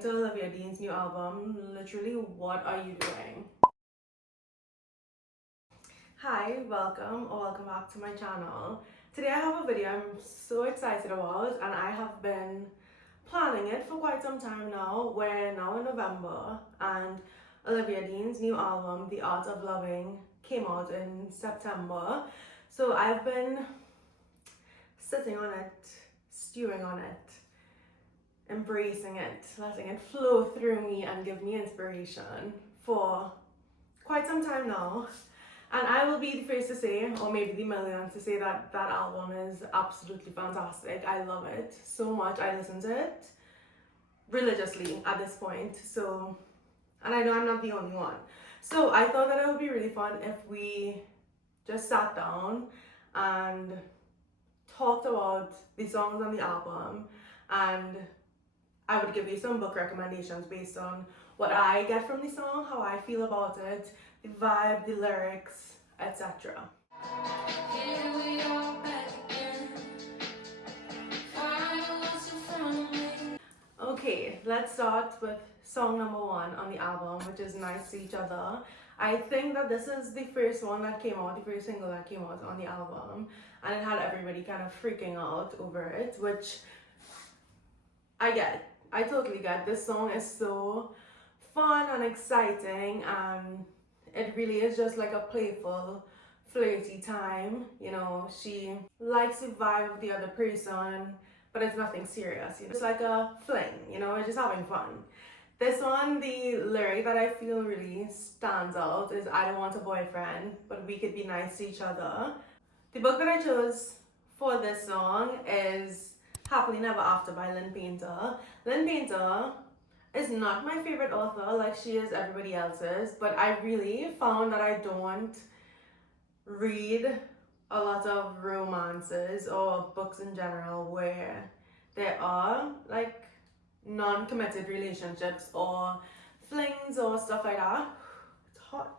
listening to Olivia Dean's new album. Literally, what are you doing? Hi, welcome or welcome back to my channel. Today I have a video I'm so excited about, and I have been planning it for quite some time now. We're now in November and Olivia Dean's new album, The Art of Loving, came out in September. So I've been sitting on it, stewing on it, embracing it, letting it flow through me and give me inspiration for quite some time now. And I will be the first to say, or maybe the millionth to say, that that album is absolutely fantastic. I love it so much. I listen to it religiously at this point. So, and I know I'm not the only one. So I thought that it would be really fun if we just sat down and talked about the songs on the album, and I would give you some book recommendations based on what I get from the song, how I feel about it, the vibe, the lyrics, etc. Okay, let's start with song number 1 on the album, which is Nice to Each Other. I think that this is the first one that came out, the first single that came out on the album, and it had everybody kind of freaking out over it, which I get. I totally get. This song is so fun and exciting, and it really is just like a playful, flirty time. You know, she likes the vibe of the other person, but it's nothing serious. You know, it's like a fling. You know, we're just having fun. This one, the lyric that I feel really stands out is, "I don't want a boyfriend, but we could be nice to each other." The book that I chose for this song is Happily Never After by Lynn Painter. Lynn Painter is not my favorite author like she is everybody else's, but I really found that I don't read a lot of romances or books in general where there are like non-committed relationships or flings or stuff like that. It's hot.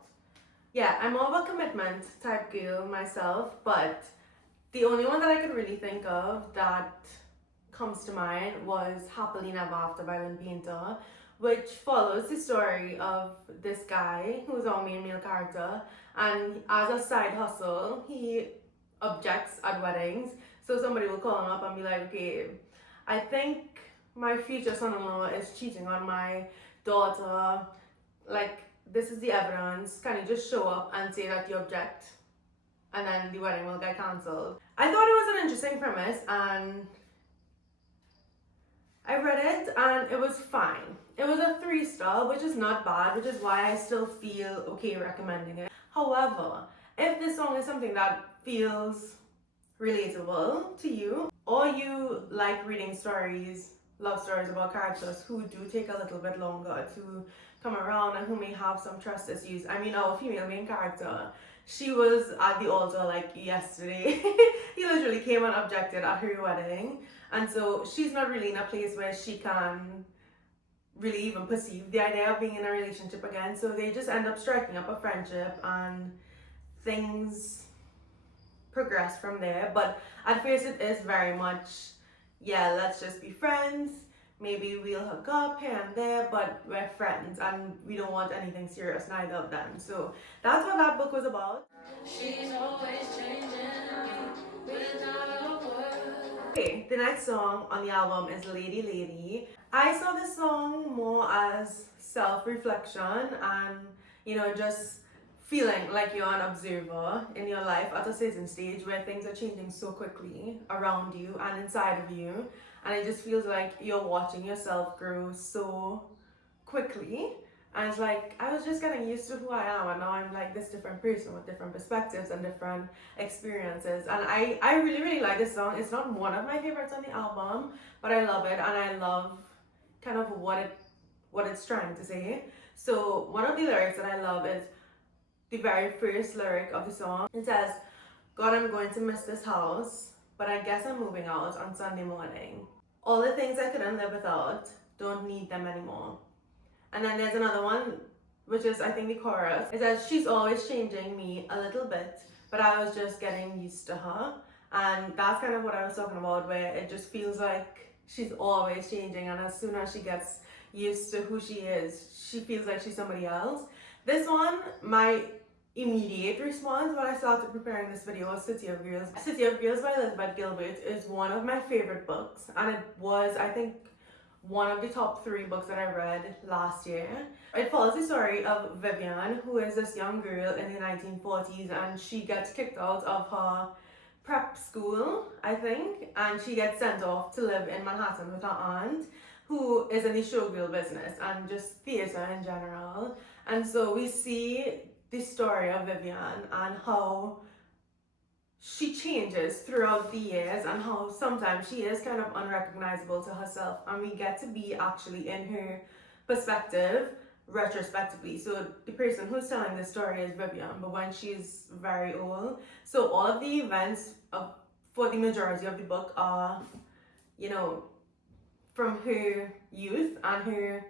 Yeah, I'm more of a commitment type girl myself, but the only one that I could really think of that comes to mind was Happily Never After by Lynn Painter, which follows the story of this guy who's our main male character, and as a side hustle he objects at weddings. So somebody will call him up and be like, "Okay, I think my future son-in-law is cheating on my daughter, like this is the evidence, can you just show up and say that you object, and then the wedding will get cancelled." I thought it was an interesting premise, and I read it and it was fine. It was a 3-star, which is not bad, which is why I still feel okay recommending it. However, if this song is something that feels relatable to you, or you like reading stories, love stories about characters who do take a little bit longer to come around and who may have some trust issues. I mean, our female main character, she was at the altar like yesterday. He literally came and objected at her wedding. And so she's not really in a place where she can really even perceive the idea of being in a relationship again. So they just end up striking up a friendship and things progress from there. But at first it is very much, yeah, let's just be friends. Maybe we'll hook up here and there, but we're friends and we don't want anything serious, neither of them. So that's what that book was about. She's always changing without a word. Okay, the next song on the album is Lady Lady. I saw this song more as self-reflection and, you know, just feeling like you're an observer in your life at a certain stage where things are changing so quickly around you and inside of you, and it just feels like you're watching yourself grow so quickly. And it's like, I was just getting used to who I am, and now I'm like this different person with different perspectives and different experiences. And I really, really like this song. It's not one of my favorites on the album, but I love it, and I love kind of what it's trying to say. So one of the lyrics that I love is the very first lyric of the song. It says, "God, I'm going to miss this house, but I guess I'm moving out on Sunday morning. All the things I couldn't live without, don't need them anymore." And then there's another one, which is I think the chorus. It says, "She's always changing me a little bit, but I was just getting used to her." And that's kind of what I was talking about, where it just feels like she's always changing, and as soon as she gets used to who she is, she feels like she's somebody else. This one, my immediate response when I started preparing this video was City of Girls. City of Girls by Elizabeth Gilbert is one of my favorite books, and it was, I think, one of the top 3 books that I read last year. It follows the story of Vivian, who is this young girl in the 1940s, and she gets kicked out of her prep school, I think, and she gets sent off to live in Manhattan with her aunt, who is in the showgirl business and just theatre in general. And so we see the story of Vivian and how she changes throughout the years, and how sometimes she is kind of unrecognizable to herself, and we get to be actually in her perspective retrospectively. So the person who's telling the story is Vivian, but when she's very old. So all of the events for the majority of the book are, you know, from her youth and her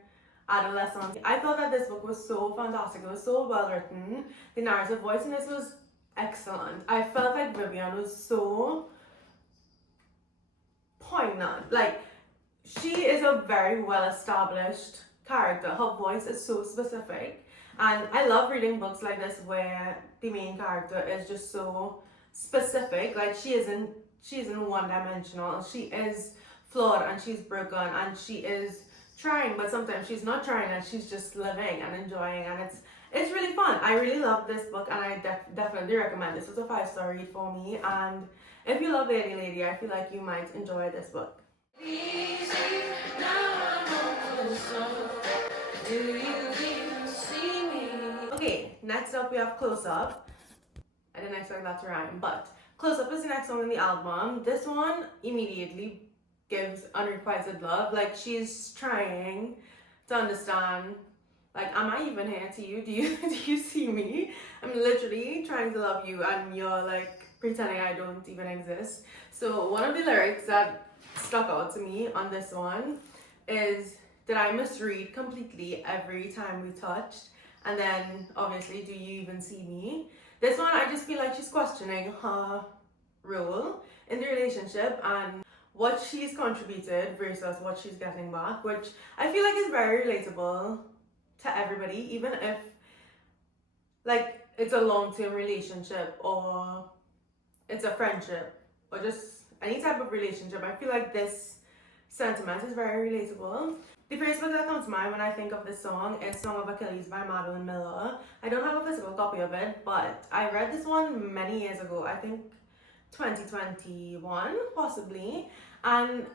adolescence. I thought that this book was so fantastic. It was so well written. The narrative voice in this was excellent. I felt like Vivian was so poignant. Like, she is a very well established character. Her voice is so specific, and I love reading books like this where the main character is just so specific. Like, she isn't one-dimensional. She is flawed, and she's broken, and she is trying, but sometimes she's not trying, and she's just living and enjoying, and it's really fun. I really love this book, and I definitely recommend this. It's a 5-star read for me, and if you love Lady Lady, I feel like you might enjoy this book. Okay, next up we have Close Up. I didn't expect that to rhyme, but Close Up is the next song in the album. This one immediately gives unrequited love. Like, she's trying to understand, like, am I even here to you? Do you see me? I'm literally trying to love you, and you're like pretending I don't even exist. So one of the lyrics that stuck out to me on this one is, did I misread completely every time we touched? And then obviously, do you even see me? This one, I just feel like she's questioning her role in the relationship and what she's contributed versus what she's getting back, which I feel like is very relatable to everybody, even if, like, it's a long-term relationship or it's a friendship or just any type of relationship. I feel like this sentiment is very relatable. The first book that comes to mind when I think of this song is Song of Achilles by Madeline Miller. I don't have a physical copy of it, but I read this one many years ago, I think 2021 possibly, and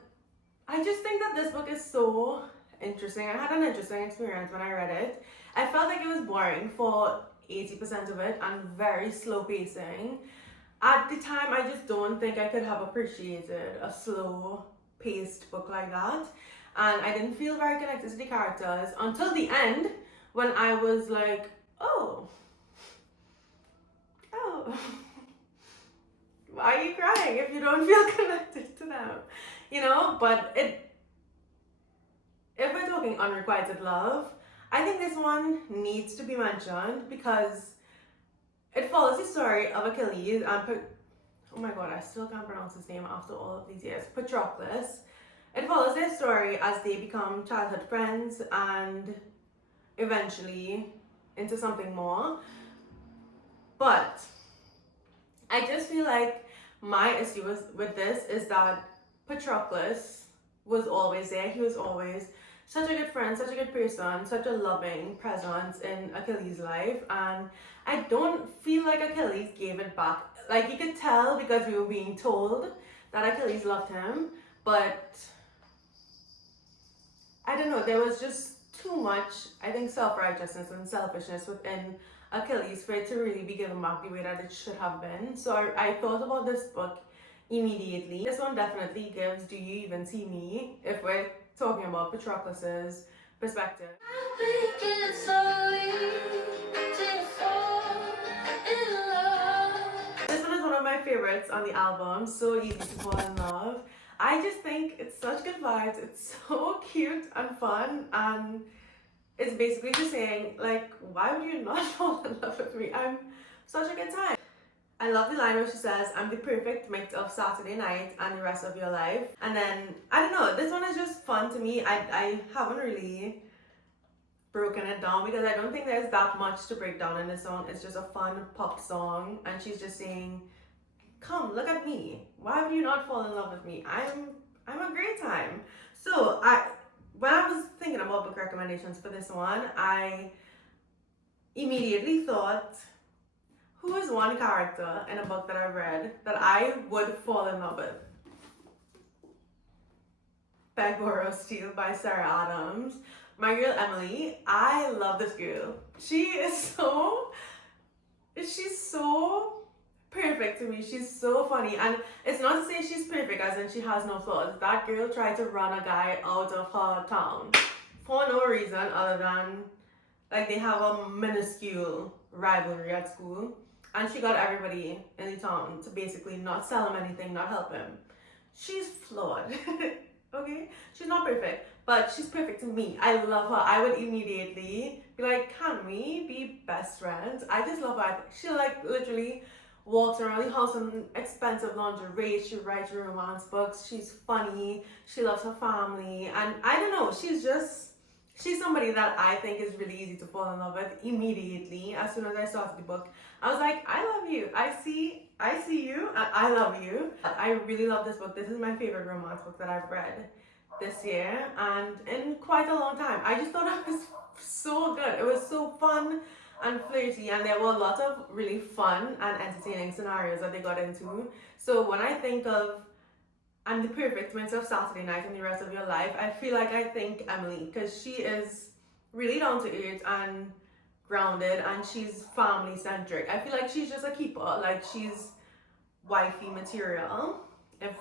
I just think that this book is so interesting. I had an interesting experience when I read it. I felt like it was boring for 80% of it and very slow pacing. At the time, I just don't think I could have appreciated a slow paced book like that, and I didn't feel very connected to the characters until the end, when I was like, oh, why are you crying if you don't feel connected to them? You know, but if we're talking unrequited love, I think this one needs to be mentioned because it follows the story of Achilles and oh my god, I still can't pronounce his name after all of these years, Patroclus. It follows their story as they become childhood friends and eventually into something more. But I just feel like my issue with this is that Patroclus was always there. He was always such a good friend, such a good person, such a loving presence in Achilles' life, and I don't feel like Achilles gave it back. Like, you could tell because we were being told that Achilles loved him, but I don't know, there was just too much, I think, self-righteousness and selfishness within Achilles for it to really be given back the way that it should have been. So I thought about this book immediately. This one definitely gives Do You Even See Me, if we're talking about Patroclus's perspective. I think it's so easy to fall in love. This one is one of my favorites on the album, So Easy to Fall in Love. I just think it's such good vibes, it's so cute and fun, and it's basically just saying, like, why would you not fall in love with me? I'm such a good time. I love the line where she says, I'm the perfect mix of Saturday night and the rest of your life. And then, I don't know, this one is just fun to me. I haven't really broken it down because I don't think there's that much to break down in this song. It's just a fun pop song, and she's just saying, come, look at me. Why would you not fall in love with me? I'm a great time. So when I was thinking about book recommendations for this one, I immediately thought, who is one character in a book that I've read that I would fall in love with? Peg Steel by Sarah Adams. My girl Emily, I love this girl. She's so perfect to me. She's so funny. And it's not to say she's perfect as in she has no flaws. That girl tried to run a guy out of her town for no reason other than like they have a minuscule rivalry at school. And she got everybody in the town to basically not sell him anything, not help him. She's flawed. Okay? She's not perfect, but she's perfect to me. I love her. I would immediately be like, can we be best friends? I just love her. She like literally walks around the house in expensive lingerie. She writes romance books. She's funny. She loves her family. And I don't know, she's somebody that I think is really easy to fall in love with immediately. As soon as I started the book, I was like, I love you. I see you, and I love you. I really love this book. This is my favorite romance book that I've read this year, and in quite a long time. I just thought it was so good. It was so fun and flirty, and there were a lot of really fun and entertaining scenarios that they got into. So when I think of I'm the perfect mix of Saturday night and the rest of your life, I feel like I think Emily, because she is really down to earth and grounded, and she's family centric. I feel like she's just a keeper. Like she's wifey material, if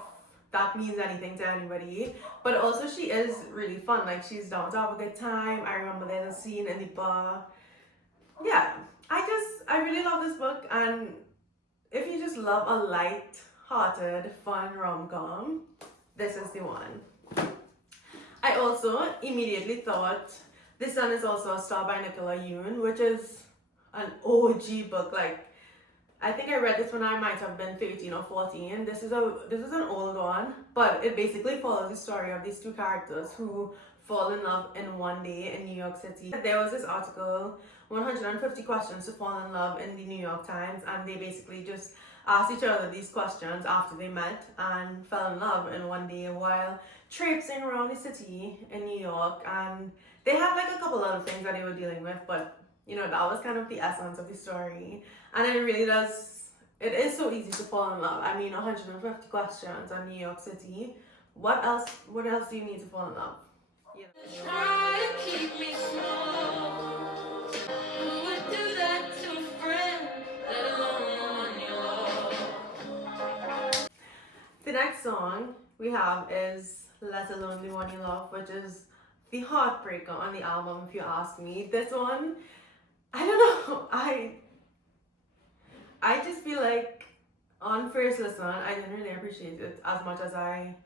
that means anything to anybody. But also she is really fun. Like she's down to have a good time. I remember there's a scene in the bar. Yeah, I really love this book, and if you just love a light-hearted, fun rom-com, this is the one. I also immediately thought this one is also a Star by Nicola Yoon, which is an OG book. Like I think I read this when I might have been 13 or 14. This is an old one, but it basically follows the story of these two characters who fall in love in one day in New York City. There was this article, 150 questions to fall in love in the New York Times, and they basically just asked each other these questions after they met and fell in love in one day while traipsing around the city in New York. And they had like a couple other things that they were dealing with, but you know, that was kind of the essence of the story. And it really does, it is so easy to fall in love. I mean, 150 questions on New York City. What else do you need to fall in love? You know. Try to keep me small. Who would do that to a friend, let alone one you love? The next song we have is Let Alone the One You Love, which is the heartbreaker on the album, if you ask me. This one, I don't know, I just feel like on first listen, I didn't really appreciate it as much as I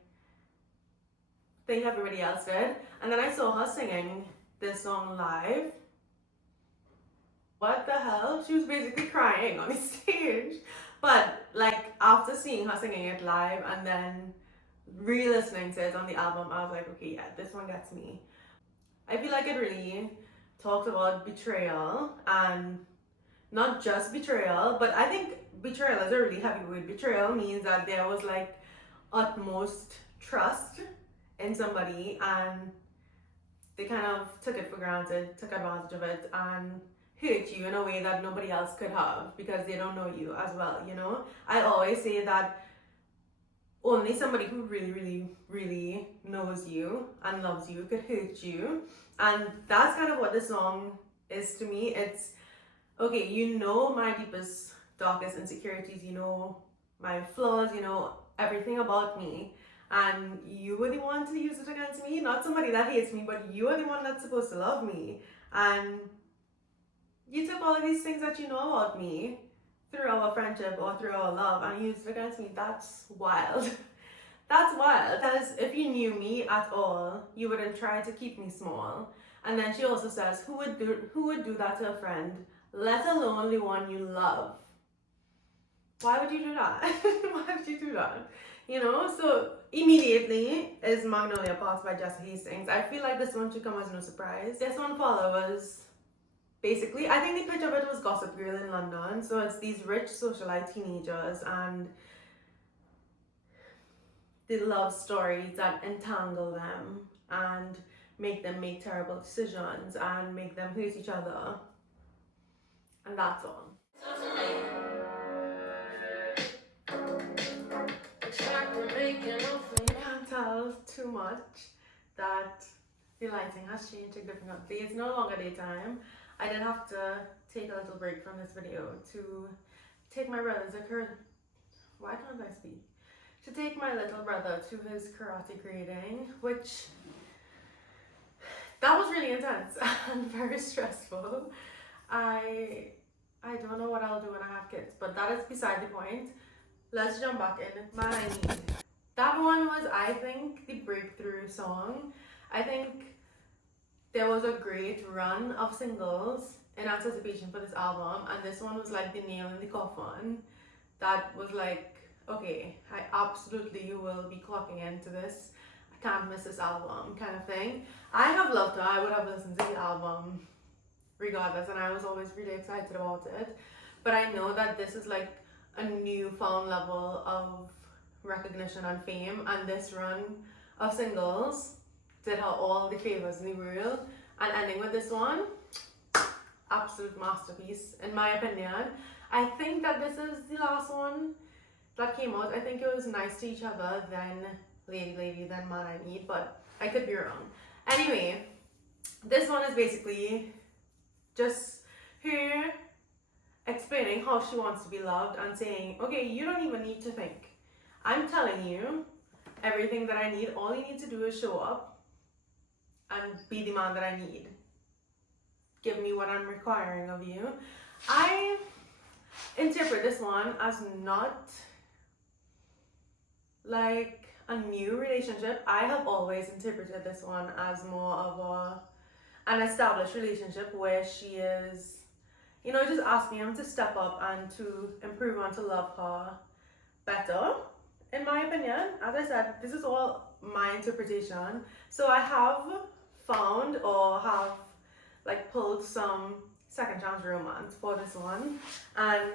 think everybody else did. And then I saw her singing this song live. What the hell? She was basically crying on the stage. But like after seeing her singing it live and then re-listening to it on the album, I was like, okay, yeah, this one gets me. I feel like it really talks about betrayal, and not just betrayal, but I think betrayal is a really heavy word. Betrayal means that there was like utmost trust in somebody and they kind of took it for granted, took advantage of it, and hurt you in a way that nobody else could have because they don't know you as well, you know? I always say that only somebody who really, really, really knows you and loves you could hurt you. And that's kind of what this song is to me. It's, okay, you know my deepest, darkest insecurities, you know my flaws, you know everything about me, and you were the one to use it against me, not somebody that hates me, but you are the one that's supposed to love me, and you took all of these things that you know about me through our friendship or through our love and used it against me. That's wild. That's wild, because if you knew me at all, you wouldn't try to keep me small. And then she also says, who would do that to a friend, let alone the one you love? Why would you do that? Why would you do that? You know, so immediately is Magnolia Parks by Jessa Hastings. I feel like this one should come as no surprise. This one follows, basically, I think the pitch of it was Gossip Girl in London. So it's these rich socialite teenagers and the love stories that entangle them and make them make terrible decisions and make them hate each other. And that's all. I can't tell too much that the lighting has changed significantly. It's no longer daytime. I did have to take a little break from this video to take my brother's why can't I speak? To take my little brother to his karate grading, which that was really intense and very stressful. I don't know what I'll do when I have kids, but that is beside the point. Let's jump back in. Man I Need. That one was, I think, the breakthrough song. I think there was a great run of singles in anticipation for this album, and this one was like the nail in the coffin. That was like, okay, I absolutely will be clocking into this. I can't miss this album kind of thing. I have loved her. I would have listened to the album regardless, and I was always really excited about it. But I know that this is like a newfound level of recognition and fame, and this run of singles did her all the favors in the world, and ending with this one, absolute masterpiece in my opinion. I think that this is the last one that came out. I think it was Nice to Each Other, then Lady Lady, then Man I Need, but I could be wrong. Anyway, this one is basically just her explaining how she wants to be loved and saying, okay, you don't even need to think. I'm telling you everything that I need. All you need to do is show up and be the man that I need. Give me what I'm requiring of you. I interpret this one as not like a new relationship. I have always interpreted this one as more of an established relationship where she is, you know, just asking him to step up and to improve and to love her better, in my opinion. As I said, this is all my interpretation. So I have found or have like pulled some second chance romance for this one. And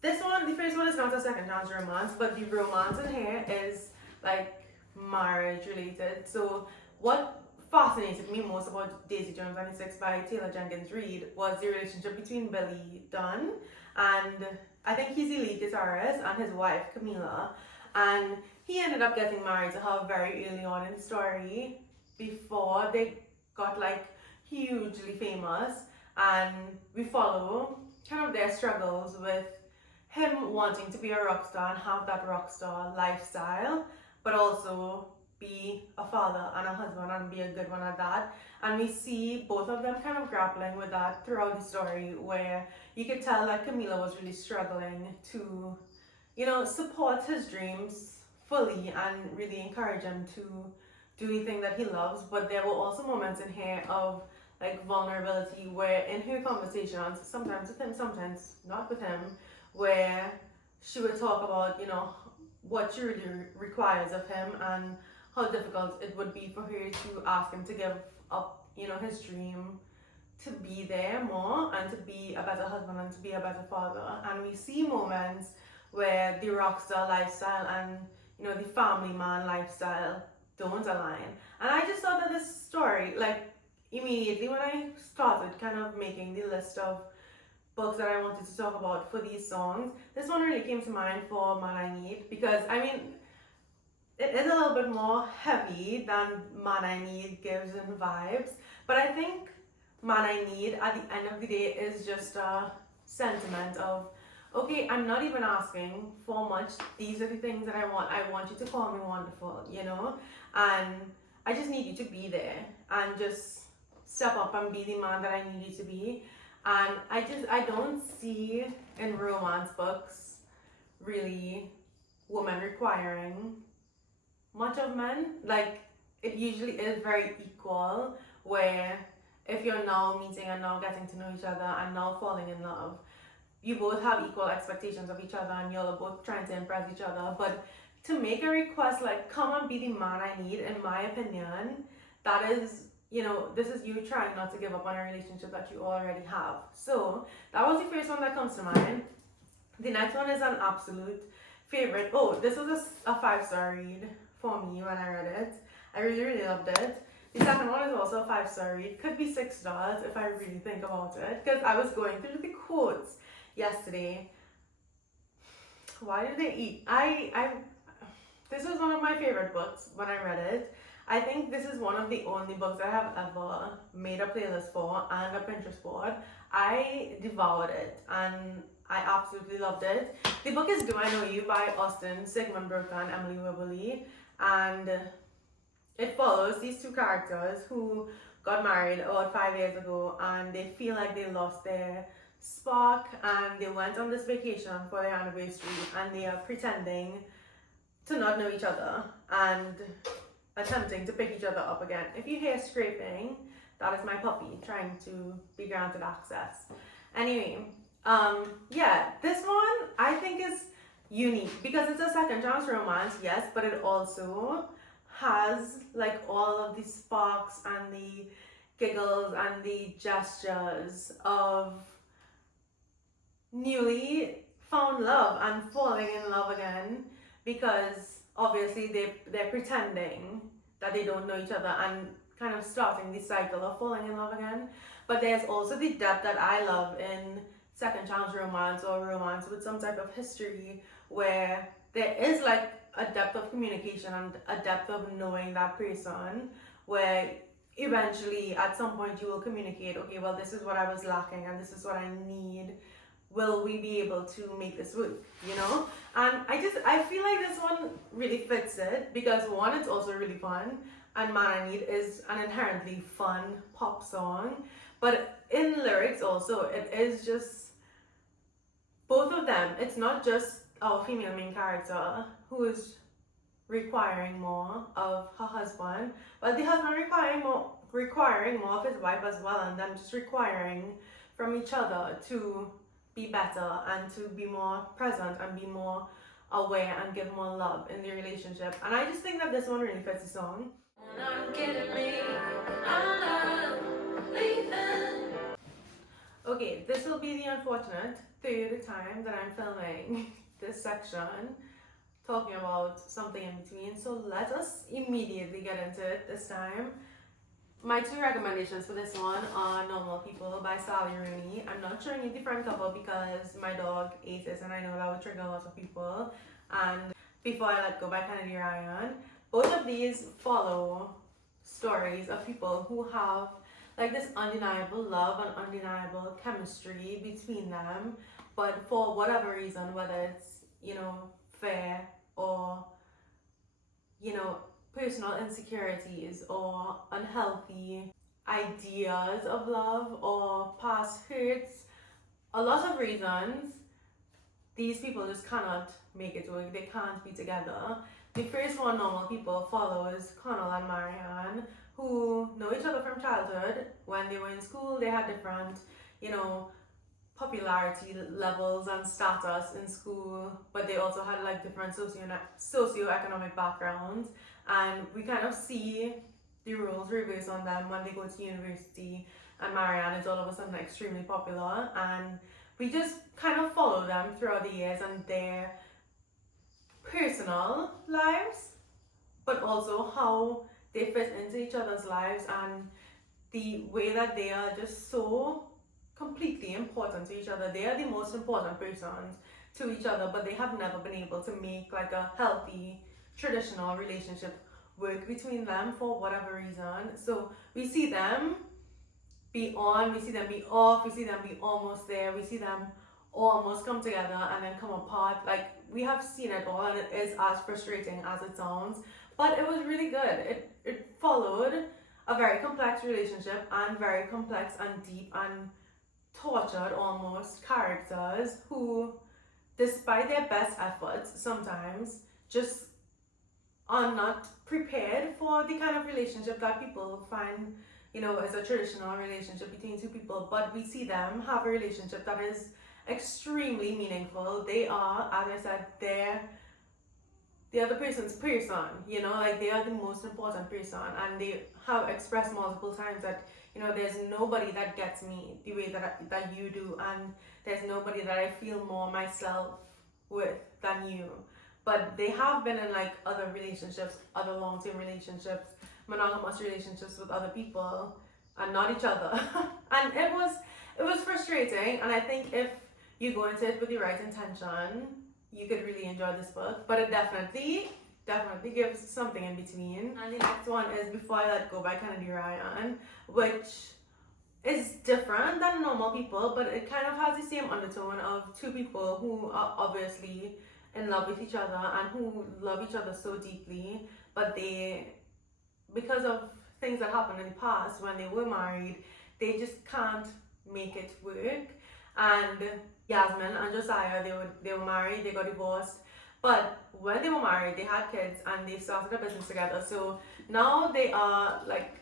this one, the first one is not a second chance romance, but the romance in here is like marriage related. So what fascinated me most about Daisy Jones 96 by Taylor Jenkins Reid was the relationship between Billy Dunn and I think he's the lead guitarist and his wife Camila, and he ended up getting married to her very early on in the story before they got like hugely famous, and we follow kind of their struggles with him wanting to be a rock star and have that rock star lifestyle, but also be a father and a husband and be a good one at that. And we see both of them kind of grappling with that throughout the story, where you could tell that Camila was really struggling to, you know, support his dreams fully and really encourage him to do the thing that he loves. But there were also moments in here of like vulnerability, where in her conversations, sometimes with him, sometimes not with him, where she would talk about, you know, what she really requires of him and how difficult it would be for her to ask him to give up, you know, his dream to be there more and to be a better husband and to be a better father. And we see moments where the rock star lifestyle and, you know, the family man lifestyle don't align. And I just thought that this story, like, immediately when I started kind of making the list of books that I wanted to talk about for these songs, this one really came to mind for Man I Need, because I mean, it is a little bit more heavy than Man I Need gives in vibes, but I think Man I Need at the end of the day is just a sentiment of, okay, I'm not even asking for much. These are the things that I want. I want you to call me wonderful, you know, and I just need you to be there and just step up and be the man that I need you to be. And I don't see in romance books really women requiring much of men. Like, it usually is very equal, where if you're now meeting and now getting to know each other and now falling in love, you both have equal expectations of each other and you're both trying to impress each other. But to make a request like, come and be the man I need, in my opinion, that is, this is you trying not to give up on a relationship that you already have. So that was the first one that comes to mind. The next one is an absolute favorite. Oh, this was a 5-star read for me when I read it. I really, really loved it. The second one is also a 5-star read. Could be 6 stars if I really think about it, because I was going through the quotes yesterday. Why did they eat? This was one of my favorite books when I read it. I think this is one of the only books I have ever made a playlist for and a Pinterest board. I devoured it and I absolutely loved it. The book is Do I Know You by Austen Sigmund Broca and Emily Wibberley, and it follows these two characters who got married about 5 years ago, and they feel like they lost their spark, and they went on this vacation for their anniversary and they are pretending to not know each other and attempting to pick each other up again. If you hear scraping, that is my puppy trying to be granted access. Anyway, this one I think is unique because it's a second chance romance, yes, but it also has like all of the sparks and the giggles and the gestures of newly found love and falling in love again, because obviously they're pretending that they don't know each other and kind of starting the cycle of falling in love again. But there's also the depth that I love in second chance romance or romance with some type of history, where there is like a depth of communication and a depth of knowing that person, where eventually at some point you will communicate, okay, well, this is what I was lacking and this is what I need. Will we be able to make this work, And I feel like this one really fits it because one, it's also really fun, and Man I Need is an inherently fun pop song, but in lyrics also, it is just both of them. It's not just our female main character who is requiring more of her husband, but the husband requiring more of his wife as well, and them just requiring from each other to be better and to be more present and be more aware and give more love in the relationship. And I just think that this one really fits the song. Okay, this will be the unfortunate third time that I'm filming this section talking about something in between, so let us immediately get into it this time. My two recommendations for this one are Normal People by Sally Rooney. I'm not showing you the front cover because my dog ate it and I know that would trigger lots of people. And Before I Let Go by Kennedy Ryan. Both of these follow stories of people who have like this undeniable love and undeniable chemistry between them, but for whatever reason, whether it's, fair or, personal insecurities or unhealthy ideas of love or past hurts, a lot of reasons, these people just cannot make it work. They can't be together. The first one, Normal People, follows Connell and Marianne, who know each other from childhood. When they were in school, they had different, popularity levels and status in school, but they also had like different socioeconomic backgrounds, and we kind of see the roles reversed on them when they go to university, and Marianne is all of a sudden extremely popular, and we just kind of follow them throughout the years and their personal lives, but also how they fit into each other's lives and the way that they are just so completely important to each other. They are the most important persons to each other, but they have never been able to make like a healthy traditional relationship work between them for whatever reason. So we see them be on, we see them be off, we see them be almost there, we see them almost come together and then come apart. Like, we have seen it all, and it is as frustrating as it sounds, but it was really good. It followed a very complex relationship and very complex and deep and tortured almost characters who, despite their best efforts, sometimes just are not prepared for the kind of relationship that people find, as a traditional relationship between two people. But we see them have a relationship that is extremely meaningful. They are, as I said, the other person's person, you know, like they are the most important person, and they have expressed multiple times that, you know, there's nobody that gets me the way that you do, and there's nobody that I feel more myself with than you. But they have been in like other relationships, other long-term relationships, monogamous relationships with other people, and not each other. And it was frustrating, and I think if you go into it with the right intention, you could really enjoy this book. But it definitely gives something in between. And the next one is Before I Let Go by Kennedy Ryan, which is different than normal people, but it kind of has the same undertone of two people who are obviously in love with each other and who love each other so deeply, but they, because of things that happened in the past when they were married, they just can't make it work. And Yasmin and Josiah, they were married, they got divorced, but when they were married, they had kids and they started a business together. So now they are like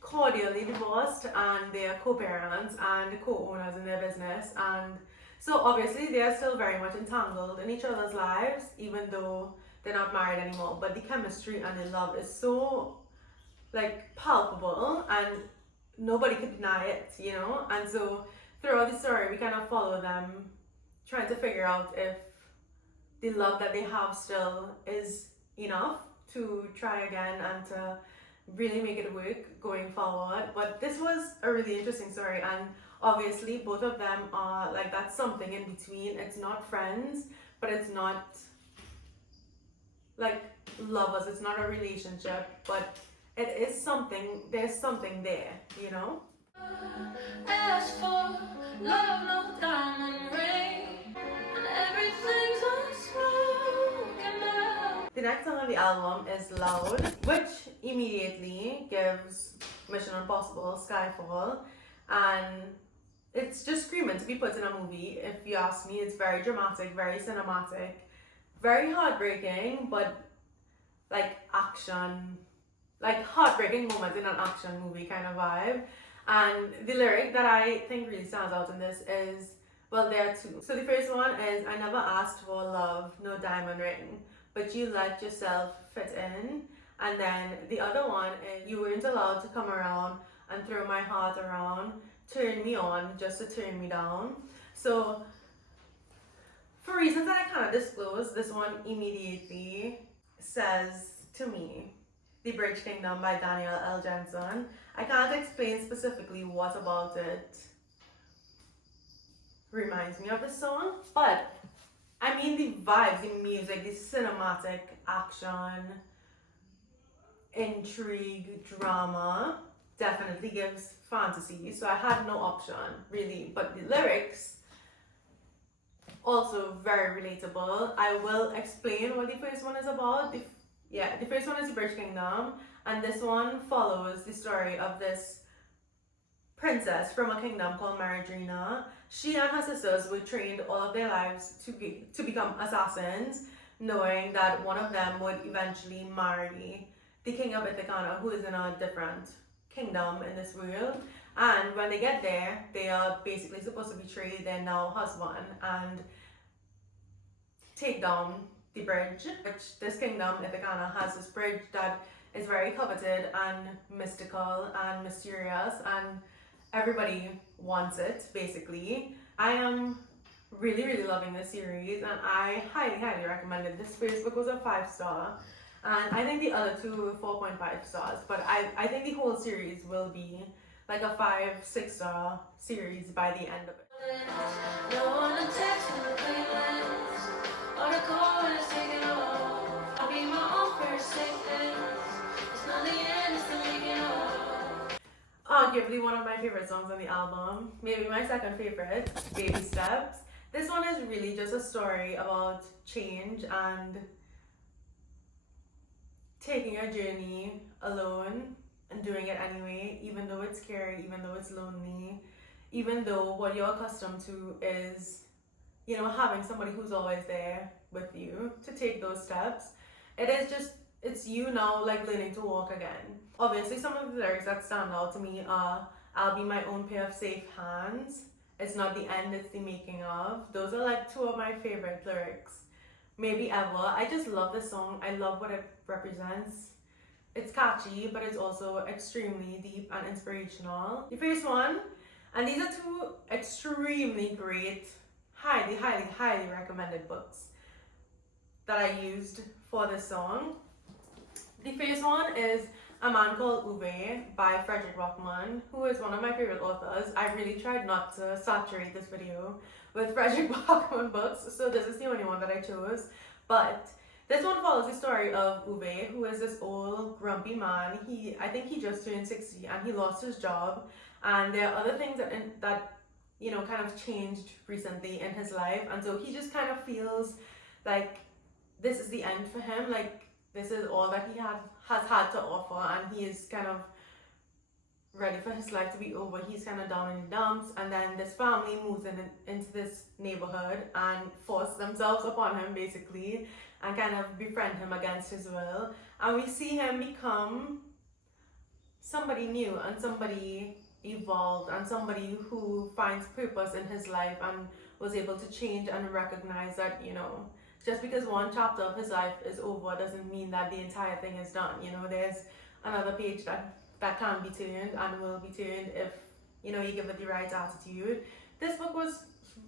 cordially divorced, and they are co-parents and co-owners in their business. And so obviously they are still very much entangled in each other's lives, even though they're not married anymore. But the chemistry and the love is so like palpable, and nobody could deny it, you know. And so throughout the story, we kind of follow them trying to figure out if the love that they have still is enough to try again and to really make it work going forward. But this was a really interesting story, and obviously both of them are like that something in between. It's not friends, but it's not like lovers, it's not a relationship, but it is something, there's something there, you know. Ask for love, no diamond ring, and everything's unspoken now. The next song on the album is Loud, which immediately gives Mission Impossible Skyfall, and it's just screaming to be put in a movie. If you ask me, it's very dramatic, very cinematic, very heartbreaking, but like action, like heartbreaking moments in an action movie kind of vibe. And the lyric that I think really stands out in this is, well, there are two. So the first one is, I never asked for love, no diamond ring, but you let yourself fit in. And then the other one is, you weren't allowed to come around and throw my heart around, turn me on just to turn me down. So for reasons that I cannot disclose, this one immediately says to me, The Bridge Kingdom by Daniel L. Jensen. I can't explain specifically what about it reminds me of this song, but I mean the vibes, the music, the cinematic action, intrigue, drama definitely gives fantasy. So I had no option really, but the lyrics also very relatable. I will explain what the first one is about. The first one is The Bridge Kingdom, and this one follows the story of this princess from a kingdom called Maridrina. She and her sisters were trained all of their lives to become assassins, knowing that one of them would eventually marry the king of Ithaca, who is in a different kingdom in this world. And when they get there, they are basically supposed to betray their now husband and take down the bridge, which this kingdom, Ithaca, has this bridge that is very coveted and mystical and mysterious, and everybody wants it, basically. I am really, really loving this series, and I highly, highly recommend it. This first book was a 5-star, and I think the other two were 4.5 stars, but I think the whole series will be like a 5-6-star series by the end of it. Arguably one of my favorite songs on the album, maybe my second favorite, Baby Steps. This one is really just a story about change and taking a journey alone and doing it anyway, even though it's scary, even though it's lonely, even though what you're accustomed to is, you know, having somebody who's always there with you to take those steps. It is just, it's you now like learning to walk again. Obviously some of the lyrics that stand out to me are, I'll be my own pair of safe hands, It's not the end, it's the making of. Those are like two of my favorite lyrics maybe ever. I just love this song. I love what it represents. It's catchy, but it's also extremely deep and inspirational. The first one, and these are two extremely great, highly, highly, highly recommended books that I used for this song. The first one is A Man Called Uwe by Frederick Bachman, who is one of my favorite authors. I really tried not to saturate this video with Frederick Bachman books, so this is the only one that I chose. But this one follows the story of Uwe, who is this old grumpy man. I think he just turned 60 and he lost his job. And there are other things that kind of changed recently in his life. And so he just kind of feels like this is the end for him. Like this is all that he has had to offer, and he is kind of ready for his life to be over. He's kind of down in the dumps, and then this family moves into this neighborhood and force themselves upon him basically, and kind of befriend him against his will. And we see him become somebody new and somebody evolved and somebody who finds purpose in his life and was able to change and recognize that, just because one chapter of his life is over doesn't mean that the entire thing is done. There's another page that can be turned and will be turned if, you give it the right attitude. This book was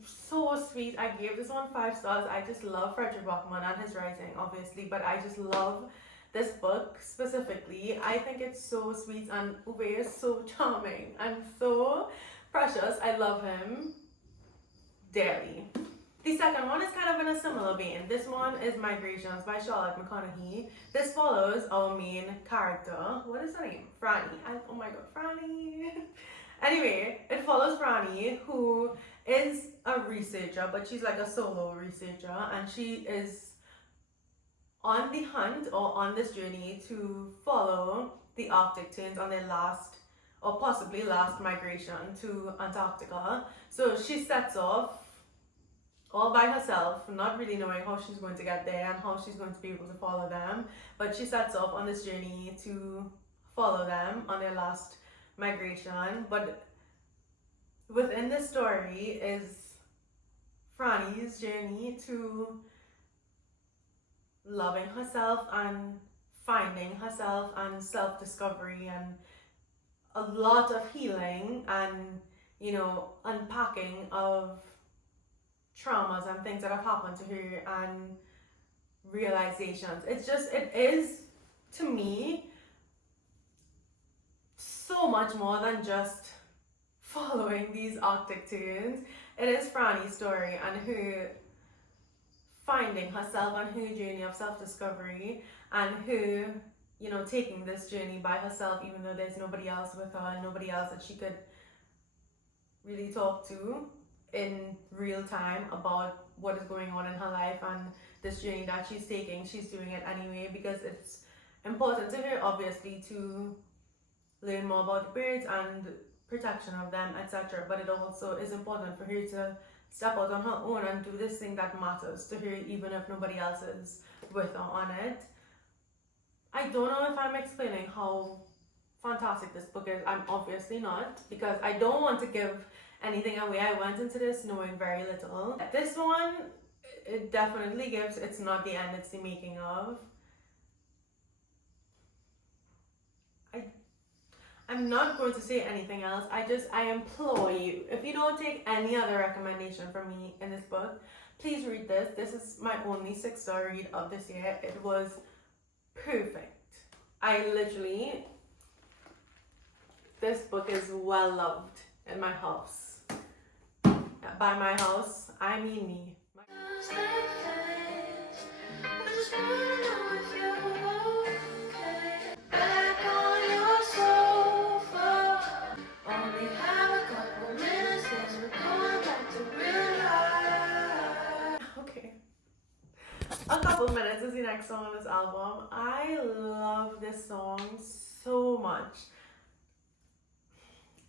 so sweet. I gave this one 5 stars. I just love Frederick Bachman and his writing, obviously, but I just love this book specifically. I think it's so sweet, and Uwe is so charming and so precious. I love him dearly. The second one is kind of in a similar vein. This one is Migrations by Charlotte McConaughey. This follows our main character. What is her name? Franny. Oh my god, Franny. Anyway, it follows Franny, who is a researcher, but she's like a solo researcher, and she is on the hunt or on this journey to follow the Arctic Terns on their last or possibly last migration to Antarctica. So she sets off all by herself, not really knowing how she's going to get there and how she's going to be able to follow them, but she sets off on this journey to follow them on their last migration. But within this story is Franny's journey to loving herself and finding herself and self-discovery and a lot of healing and unpacking of traumas and things that have happened to her and realizations. It is to me so much more than just following these Arctic Terns. It is Franny's story and her finding herself and her journey of self-discovery, and her taking this journey by herself, even though there's nobody else with her and nobody else that she could really talk to in real time about what is going on in her life and this journey that she's taking. She's doing it anyway because it's important to her, obviously, to learn more about the birds and protection of them, etc. But it also is important for her to step out on her own and do this thing that matters to her, even if nobody else is with her on it. I don't know if I'm explaining how fantastic this book is. I'm obviously not, because I don't want to give anything away. I went into this knowing very little. This one, it definitely gives, it's not the end, it's the making of. I'm not going to say anything else. I implore you, if you don't take any other recommendation from me in this book, please read this. This is my only 6-star read of this year. It was perfect. This book is well loved in my house. By my house, I mean me. A Couple Minutes is the next song on this album. I love this song so much.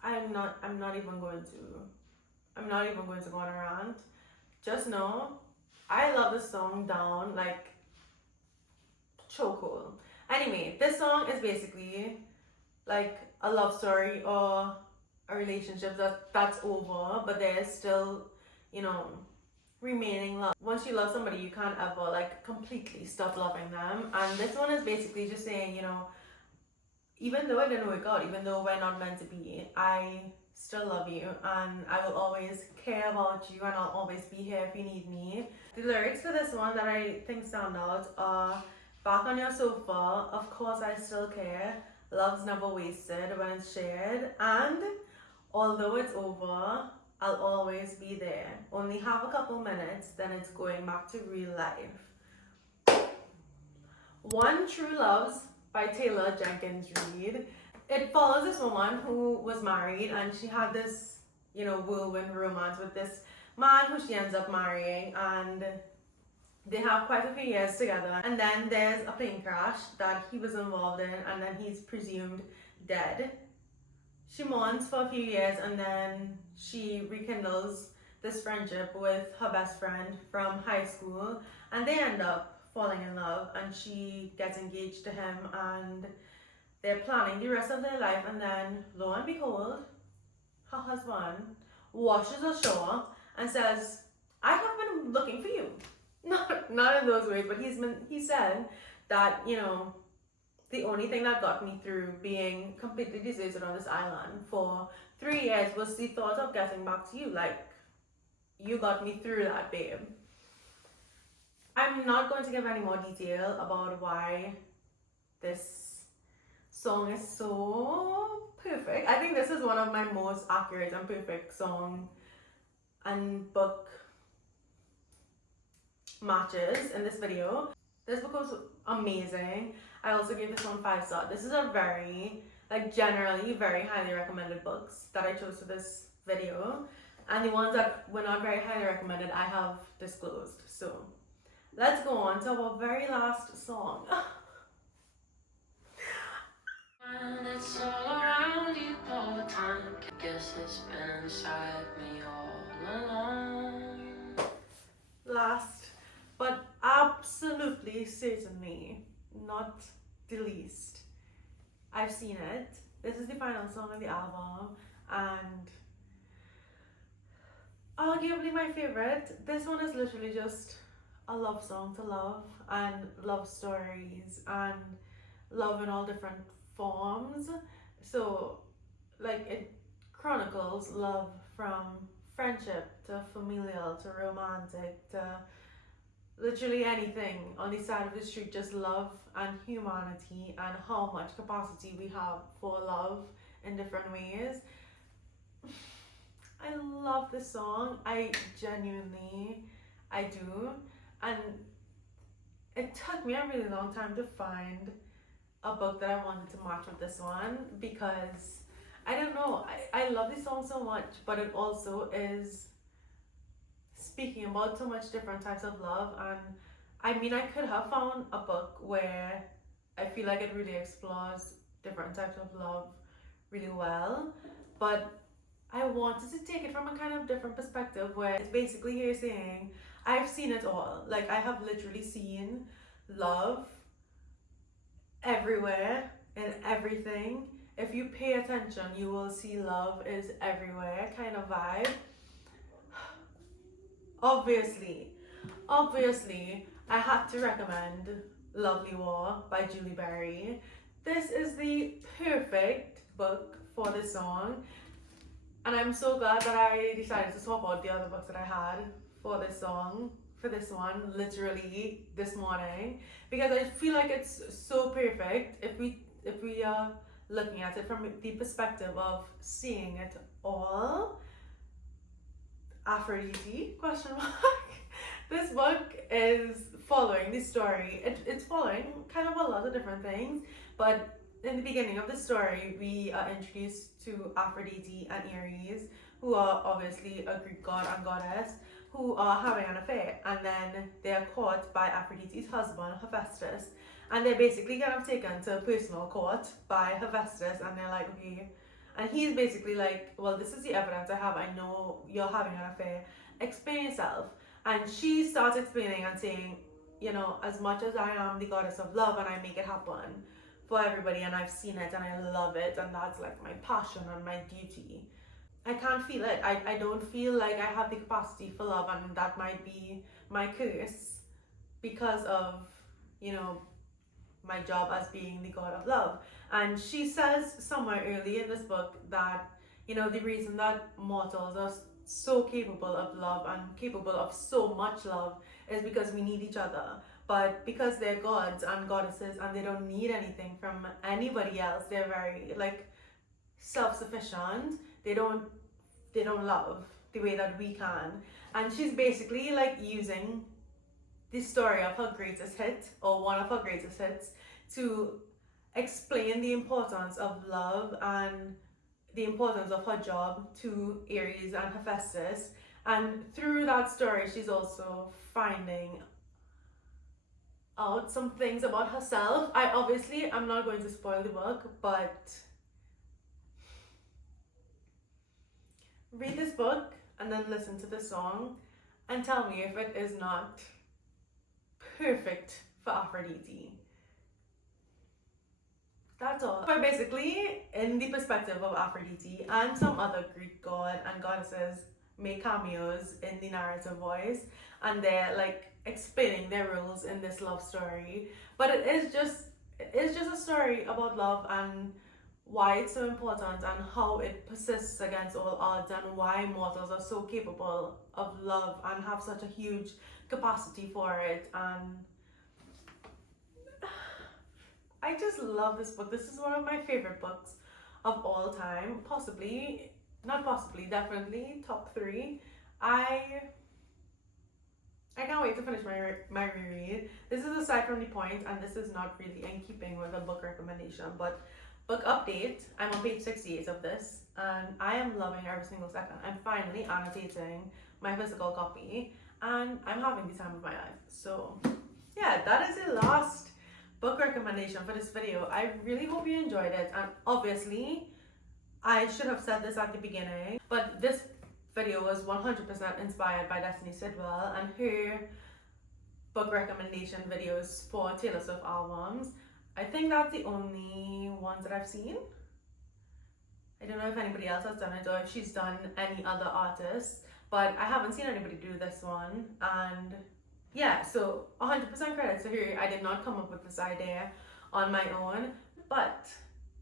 I'm not even going to go on a rant. Just know I love this song down like chokehold. Anyway, this song is basically like a love story or a relationship that's over, but there's still, you know, remaining love. Once you love somebody, you can't ever like completely stop loving them. And this one is basically just saying, you know, even though it didn't work out, even though we're not meant to be, I still love you and I will always care about you and I'll always be here if you need me. The lyrics for this one that I think stand out are, back on your sofa, of course I still care, love's never wasted when it's shared, and although it's over, I'll always be there. Only have a couple minutes, then it's going back to real life. One True Loves by Taylor Jenkins Reid. It follows this woman who was married and she had this, you know, whirlwind romance with this man who she ends up marrying, and they have quite a few years together. And then there's a plane crash that he was involved in, and then he's presumed dead. She mourns for a few years and then she rekindles this friendship with her best friend from high school, and they end up falling in love, and she gets engaged to him and they're planning the rest of their life. And then lo and behold, her husband washes ashore and says, I have been looking for you. Not in those words, but he said that, you know, the only thing that got me through being completely deserted on this island for 3 years was the thought of getting back to you. Like, you got me through that, babe. I'm not going to give any more detail about why this song is so perfect. I think this is one of my most accurate and perfect song and book matches in this video. This book was amazing. I also gave this one 5 stars. This is a very, like, generally very highly recommended books that I chose for this video, and the ones that were not very highly recommended I have disclosed. So let's go on to our very last song. And it's all around you all the time. Guess it's been inside me all along. Last, but absolutely certainly not the least, I've Seen It. This is the final song of the album and arguably my favorite. This one is literally just a love song to love, and love stories, and love in all different forms. So, like, it chronicles love from friendship to familial to romantic to literally anything on the side of the street, just love and humanity and how much capacity we have for love in different ways. I love this song. I do. And it took me a really long time to find a book that I wanted to match with this one, because I don't know, I love this song so much, but it also is speaking about so much different types of love. And I mean, I could have found a book where I feel like it really explores different types of love really well, but I wanted to take it from a kind of different perspective, where it's basically here saying, I've seen it all. Like, I have literally seen love everywhere, in everything. If you pay attention, you will see love is everywhere kind of vibe. Obviously, I had to recommend Lovely War by Julie Berry. This is the perfect book for this song, and I'm so glad that I decided to swap out the other books that I had for this song, for this one, literally this morning, because I feel like it's so perfect if we are looking at it from the perspective of seeing it all. Aphrodite, question mark. This book is following the story. It's following kind of a lot of different things, but in the beginning of the story, we are introduced to Aphrodite and Ares, who are obviously a Greek god and goddess, who are having an affair, and then they are caught by Aphrodite's husband, Hephaestus, and they're basically kind of taken to personal court by Hephaestus, and they're like, okay, and he's basically like, well, this is the evidence I have, I know you're having an affair, explain yourself. And she starts explaining and saying, you know, as much as I am the goddess of love and I make it happen for everybody, and I've seen it and I love it, and that's like my passion and my duty. I can't feel it. I don't feel like I have the capacity for love, and that might be my curse because of, you know, my job as being the god of love. And she says somewhere early in this book that, you know, the reason that mortals are so capable of love and capable of so much love is because we need each other. But because they're gods and goddesses and they don't need anything from anybody else, they're very like self-sufficient. They don't love the way that we can. And she's basically like using the story of her greatest hit, or one of her greatest hits, to explain the importance of love and the importance of her job to Aries and Hephaestus. And through that story, she's also finding out some things about herself. I'm not going to spoil the book, but read this book and then listen to the song and tell me if it is not perfect for Aphrodite. That's all. But basically, in the perspective of Aphrodite and some other Greek god and goddesses make cameos in the narrative voice, and they're like explaining their roles in this love story. But it is just a story about love and why it's so important and how it persists against all odds, and why mortals are so capable of love and have such a huge capacity for it. And I just love this book. This is one of my favorite books of all time. Definitely top 3. I can't wait to finish my reread. This is aside from the point, and this is not really in keeping with a book recommendation, but book update. I'm on page 68 of this, and I am loving every single second. I'm finally annotating my physical copy, and I'm having the time of my life. So yeah, that is the last book recommendation for this video. I really hope you enjoyed it, and obviously I should have said this at the beginning, but this video was 100% inspired by Destiny Sidwell and her book recommendation videos for Taylor Swift albums. I think that's the only ones that I've seen. I don't know if anybody else has done it or if she's done any other artists, but I haven't seen anybody do this one. And yeah, so 100% credit to her. I did not come up with this idea on my own, but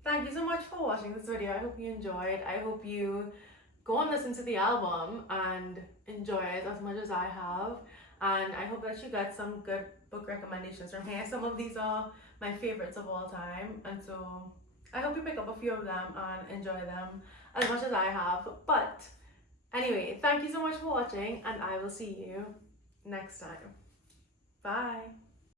thank you so much for watching this video. I hope you enjoyed. I hope you go and listen to the album and enjoy it as much as I have. And I hope that you get some good book recommendations from here. Some of these are my favorites of all time, and so I hope you pick up a few of them and enjoy them as much as I have. But anyway, thank you so much for watching, and I will see you next time. Bye.